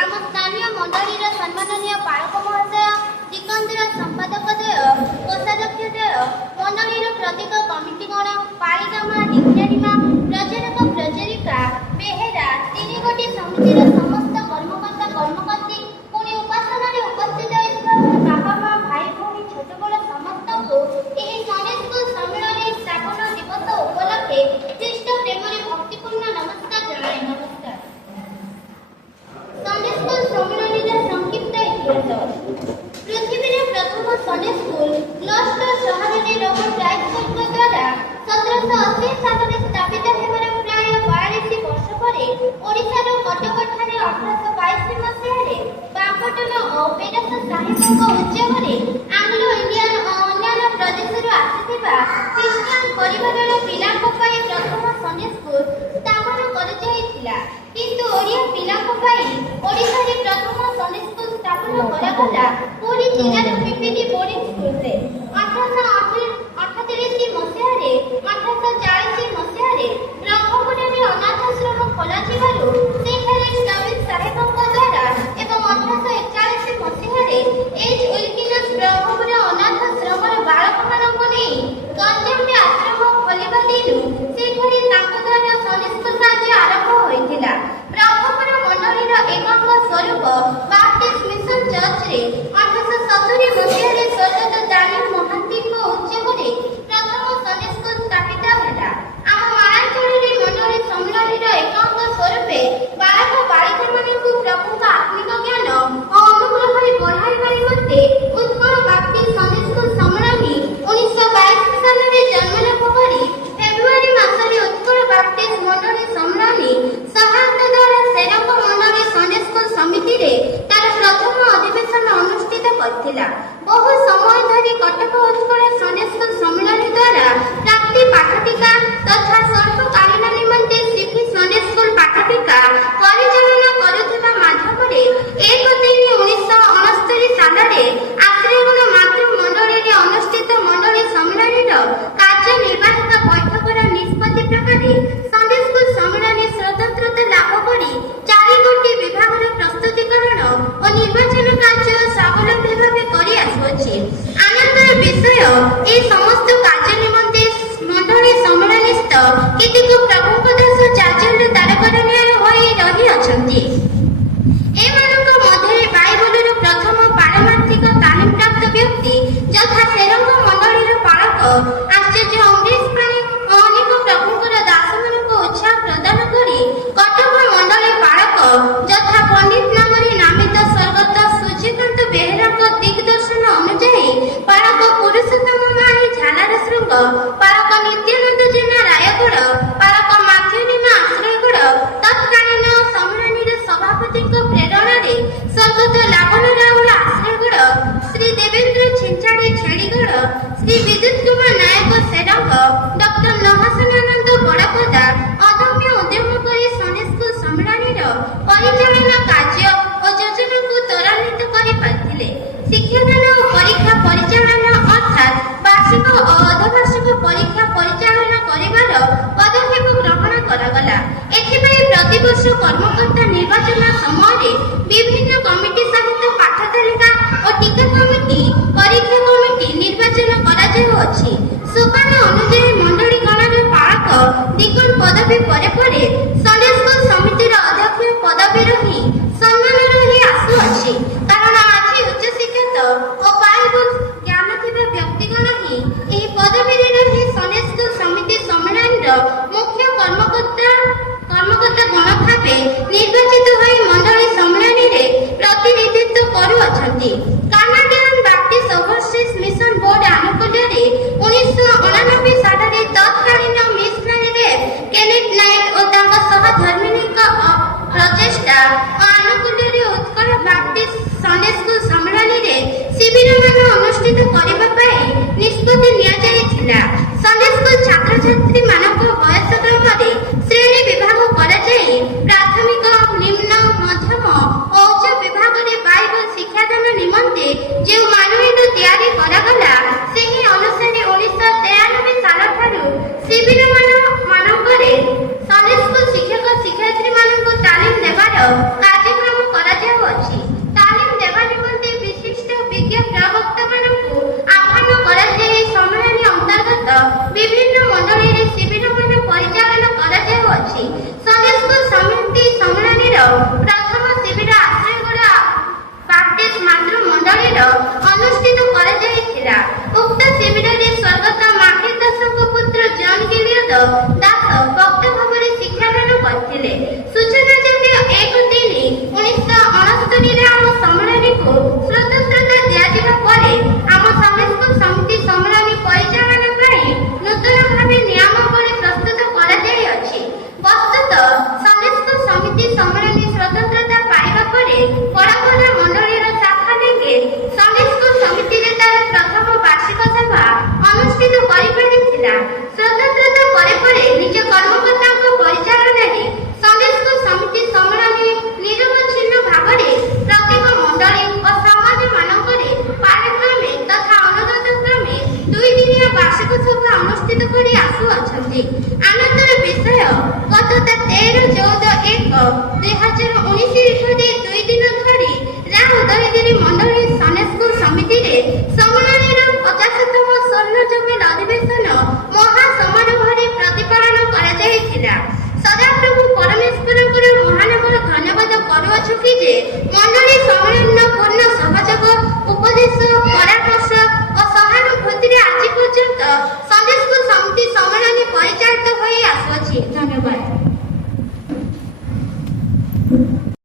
आम स्थानीय मंडलीर सम्माननीय पालक महोदय, दिगंधर संपादकोदय, कोषाध्यक्षोदय, मंडलीर प्रत्येक कमिटीगण, पालिकामा, दीक्षारीमा, प्रचारक प्रचारिका, बेहेरा, 3 गोटी समितिर समस्त कर्मकर्ता कर्मकर्ती, पुणी उपासनारे उपस्थित होइଥିବା बापा माँ भाई भौणी छोट बड़ समस्तଙ୍କୁ ଏହି ସଣ୍ଡେ ସ୍କୁଲ ସମ୍ମିଳନୀ ସ୍ଥାପନ ଦିବସ ଉପଲକ୍ଷେ ଖ୍ରୀଷ୍ଟ ପ୍ରେମରେ ଭକ୍ତିପୂର୍ଣ୍ଣ ନମସ୍କାର ଜଣାଏ। ନମସ୍କାର। ସଣ୍ଡେ ସ୍କୁଲ ସମ୍ମିଳନୀର ସଂକ୍ଷିପ୍ତ ଇତିହାସ। ପୃଥିବୀରେ ପ୍ରଥମ ସଣ୍ଡେ ସ୍କୁଲ ଗ୍ଲସ୍ଟର ସହରରେ ରବର୍ଟ ରାଇସଙ୍କ ଦ୍ୱାରା 1780 ସାଲରେ ସ୍ଥାପିତ ହେବାର ପ୍ରାୟ 42 ବର୍ଷ ପରେ ଓଡ଼ିଶାର କଟକଠାରେ 1822 ମସିହାରେ ବାଙ୍କଟନ ଓ ପେରସ ସାହେବଙ୍କ ଉଦ୍ୟମରେ ଆଙ୍ଗ୍ଲୋ ଇଣ୍ଡିଆନ ଓ ଅନ୍ୟାନ୍ୟ ପ୍ରଦେଶରୁ ଆସିଥିବା ଖ୍ରୀଷ୍ଟିଆନ ପରିବାରର ପିଲାଙ୍କ ପାଇଁ ପ୍ରଥମ ସଣ୍ଡେ ସ୍କୁଲ ସ୍ଥାପନ କରାଯାଇଥିଲା। କିନ୍ତୁ ଓଡ଼ିଆ ପିଲାଙ୍କ ପାଇଁ ଓଡ଼ିଶାରେ ପ୍ରଥମ ସଣ୍ଡେ ସ୍କୁଲ ସ୍ଥାପନ କରାଗଲା ପୁରୀ ଜିଲ୍ଲାର ପିପିଲି ବୋର୍ଡିଂ ସ୍କୁଲରେ 1838 ମସିହାରେ। 1840 ମସିହାରେ ବ୍ରହ୍ମପୁରରେ ଅନାଥାଶ୍ରମ ଖୋଲାଯିବାରୁ ସେଠାରେ ଷ୍ଟବିନ୍ ସାହେବଙ୍କ ଦ୍ୱାରା ଏବଂ 1841 ମସିହାରେ ଏଚ୍ ୱିଲକିନ୍ସ ବ୍ରହ୍ମପୁର ଅନାଥାଶ୍ରମର ବାଳକମାନଙ୍କୁ ନେଇ ଗଞ୍ଜାମରେ ଆଶ୍ରମ ଖୋଲିବା ଦିନୁ ସେଠାରେ ତାଙ୍କ ଦ୍ୱାରା ସଣ୍ଡେ ସ୍କୁଲ କାର୍ଯ୍ୟ ଆରମ୍ଭ ହୋଇଥିଲା। ବ୍ରହ୍ମପୁର ମଣ୍ଡଳୀର ଏକଙ୍କ ସ୍ୱରୂପ ବାପ୍ଟିଷ୍ଟ ମିଶନ ଚର୍ଚ୍ଚରେ 1870 ମସିହାରେ ସ୍ୱର୍ଗତ ଦାନିଏଲ ମହାନ୍ତିଙ୍କ ଉଦ୍ୟମରେ ପ୍ରଥମ ସଣ୍ଡେ ସ୍କୁଲ ସ୍ଥାପିତ ହେଲା। ଆମ ମାଳାଞ୍ଚଳରେ ମଣ୍ଡଳୀ ସମ୍ମିଳନୀର ଏକଙ୍କ ସ୍ୱରୂପେ ବାଳକ ବାଳିକାମାନଙ୍କୁ ପ୍ରଭୁଙ୍କ ଆତ୍ମିକ ଜ୍ଞାନ ଓ ଅନୁଗ୍ରହରେ ବଢ଼ାଇବା ନିମନ୍ତେ ଉତ୍କଳ ବାପ୍ଟିଷ୍ଟ ସଣ୍ଡେ ସ୍କୁଲ ସମ୍ମିଳନୀ 1922 ସାଲରେ ଜନ୍ମଲାଭ କରି ଫେବୃଆରୀ ମାସରେ ଉତ୍କଳ ବାପ୍ଟିଷ୍ଟ ମଣ୍ଡଳୀ ସମ୍ମିଳନୀ ସହାୟତା ଦ୍ୱାରା ସେରଙ୍ଗ ମଣ୍ଡଳୀ ସଣ୍ଡେ ସ୍କୁଲ ସମିତିରେ ତାର ପ୍ରଥମ ଅଧିବେଶନ ଅନୁଷ୍ଠିତ କରିଥିଲା। ବହୁ ସମୟ ଧରି କଟକ ଉତ୍କଳ ସଣ୍ଡେ ସ୍କୁଲ ସମ୍ମିଳନୀ ଦ୍ୱାରା ପ୍ରାପ୍ତି ପାଠଟିକା ତଥା ସ୍ୱଳ୍ପକାଳୀନ ନିମନ୍ତେ ସିପି ସଣ୍ଡେ ସ୍କୁଲ ପାଠଟିକା ପରିଚାଳନା କରୁଥିବା ମାଧ୍ୟମରେ 1/3/1969 ସାଲରେ ଆଶ୍ରୟଗଣ ମାତୃ ମଣ୍ଡଳୀରେ ଅନୁଷ୍ଠିତ ମଣ୍ଡଳୀ ସମ୍ମିଳନୀର କାର୍ଯ୍ୟନିର୍ବାହକ ବୈଠକର ନିଷ୍ପତ୍ତି ପ୍ରକାରେ ସଣ୍ଡେ ସ୍କୁଲ ସମ୍ମିଳନୀ ସ୍ୱତନ୍ତ୍ରତା ଲାଭ କରି 4 ଗୋଟି ବିଭାଗର ପ୍ରସ୍ତୁତିକରଣ ଓ ନିର୍ବାଚନ କାର୍ଯ୍ୟ ସ୍ୱାବଲମ୍ବୀ ଭାବେ କରି ଆସୁଅଛି। ଆନନ୍ଦର ବିଷୟ, ଏହି ସମସ୍ତ କାର୍ଯ୍ୟ ନିମନ୍ତେ ମଣ୍ଡଳୀ ସମ୍ମିଳନୀସ୍ଥ କେତେକ ପ୍ରମୁଖ ଦାସ ଚାଞ୍ଚଲ୍ୟ ତାରକରଣ୍ୟ ହୋଇ ରହିଅଛନ୍ତି। ଏମାନଙ୍କ ମଧ୍ୟରେ ବାଇବଲର ପ୍ରଥମ ପାରମାର୍ଥିକ ତାଲିମପ୍ରାପ୍ତ ବ୍ୟକ୍ତି ଯଥା ସେରଙ୍ଗ ମଣ୍ଡଳୀର ପାଳକ ଆଚାର୍ଯ୍ୟ ଅମରେଶ ପାଣି ଓ ଅନେକ ପ୍ରଭୁଙ୍କର ଦାସମାନଙ୍କୁ ଉତ୍ସାହ ପ୍ରଦାନ କରି କଟକ ମଣ୍ଡଳୀ ପାଳକ ଯଥା ପଣ୍ଡିତ ନାମରେ ନାମିତ ସ୍ୱର୍ଗତ ସୂର୍ଯ୍ୟକାନ୍ତ ବେହେରାଙ୍କ ଦିଗ୍ଦର୍ଶନ ଅନୁଯାୟୀ ପାଳକ ପୁରୁଷୋତ୍ତମ ମାଳି ଝାଲାର ଶୃଙ୍ଗ, ପାଳକ ନିତ୍ୟାନନ୍ଦ ଜେନା ରାୟଗଡ଼, ପାଳକ ମାଥ୍ୟୁନିମା ଆଶ୍ରୟଗଡ଼, ତତ୍କାଳୀନ ସମ୍ମିଳନୀର ସଭାପତିଙ୍କ ପ୍ରେରଣାରେ ସ୍ୱର୍ଗତ ଲାବଣ ରାଉଳ ଆଶ୍ରୟଗଡ଼, ଶ୍ରୀ ଦେବେନ୍ଦ୍ର ଛିଞ୍ଚାଡ଼ି ଛେଳିଗଡ଼, ଶ୍ରୀ ବିଦ୍ୟୁତ କୁମାର ନାୟକ ସେରଙ୍ଗ, ଡକ୍ଟର ନହାସନାନନ୍ଦ ବଡ଼ପଦା ଅଦମ୍ୟ ଉଦ୍ୟମ କରି ସଣ୍ଡେ ସ୍କୁଲ ସମ୍ମିଳନୀର ପରିଚାଳନା କାର୍ଯ୍ୟ ଓ ଯୋଜନାକୁ ତ୍ୱରାନ୍ୱିତ କରିପାରିଥିଲେ। ଶିକ୍ଷାଦାନ ଓ ପରୀକ୍ଷା ପରିଚାଳନା ଅର୍ଥାତ୍ ବାର୍ଷିକ ଓ ଅର୍ଦ୍ଧବାର୍ଷିକ ପରୀକ୍ଷା ପରିଚାଳନା କରିବାର ପଦକ୍ଷେପ ଗ୍ରହଣ କରାଗଲା। ଏଥିପାଇଁ ପ୍ରତିବର୍ଷ କର୍ମକର୍ତ୍ତା ନିର୍ବାଚନ ସମୟରେ ବିଭିନ୍ନ କମିଟି ସହିତ ପାଠ ତାଲିକା ଓ ଟୀକା କମିଟି, ପରୀକ୍ଷା କମିଟି ନିର୍ବାଚନ କରାଯାଉଅଛି। ସୋପାନ ଅନୁଯାୟୀ ମଣ୍ଡଳୀ ଗଣର ପାଳକ ଦ୍ୱିଗୁଣ ପଦବୀ ପରେ ପରେ ସଣ୍ଡେ ସ୍କୁଲ ସମିତିର ଅଧ୍ୟକ୍ଷ ପଦବୀର ହିଁ ସମ୍ମାନ ରହି ଆସୁଅଛି। କାରଣ ଆଜି ଉଚ୍ଚଶିକ୍ଷିତ ଓ ବାଇବଲ ଜ୍ଞାନ ଥିବା ବ୍ୟକ୍ତିଗଣ ହିଁ ଏହି ପଦବୀରେ ରହି ସଣ୍ଡେ ସ୍କୁଲ ସମିତି ସମ୍ମିଳନୀର ମୁଖ୍ୟ କର୍ମକର୍ତ୍ତା ଗଣ ଭାବେ ନିର୍ବାଚିତ ହୋଇ ମଣ୍ଡଳୀ ସମ୍ମିଳନୀରେ ପ୍ରତିନିଧିତ୍ୱ କରୁଅଛନ୍ତି। Canadian Baptist overseas mission board ଆନୁକୂଲ୍ୟରେ 1989 ସାଲରେ ତତ୍କାଳୀନ ମିଶନାରୀ ରେଭ୍ କେନେଥ ନାୟକ ଓ ତାଙ୍କ ସହଧର୍ମିଣୀଙ୍କ ପ୍ରଚେଷ୍ଟା ଓ ଆନୁକୂଲ୍ୟରେ ଉତ୍କଳ ବାପ୍ଟିଷ୍ଟ ସଣ୍ଡେ ସ୍କୁଲ ସମ୍ମିଳନୀରେ ଶିବିରମାନ ଅନୁଷ୍ଠିତ କରିବା ପାଇଁ ନିଷ୍ପତ୍ତି ନିଆଯାଇଥିଲା। ସଣ୍ଡେ ସ୍କୁଲ ଛାତ୍ରଛାତ୍ରୀମାନଙ୍କ ବୟସ କ୍ରମରେ ଶ୍ରେଣୀ ବିଭାଗ କରାଯାଇ ପ୍ରାଥମିକ, ନିମ୍ନ, ମଧ୍ୟମ ଓ ଉଚ୍ଚ ବିଭାଗରେ ବାଇବଲ ଶିକ୍ଷାଦାନ ନିମନ୍ତେ ଯେଉଁ ମାନୁଆଲ ତିଆରି କରାଗଲା, ସେହି ଅନୁସାରେ 1993 ସାଲ ଠାରୁ ଶିବିରମାନଙ୍କରେ ସଣ୍ଡେ ସ୍କୁଲ ଶିକ୍ଷକ ଶିକ୍ଷୟିତ୍ରୀମାନଙ୍କୁ ତାଲିମ ଦେବାର କାର୍ଯ୍ୟକ୍ରମ କରାଯାଉ ଭିତରେ